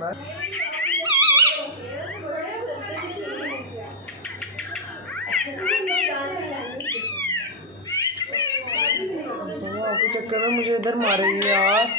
बस के चक्कर में मुझे इधर मारेगी यार।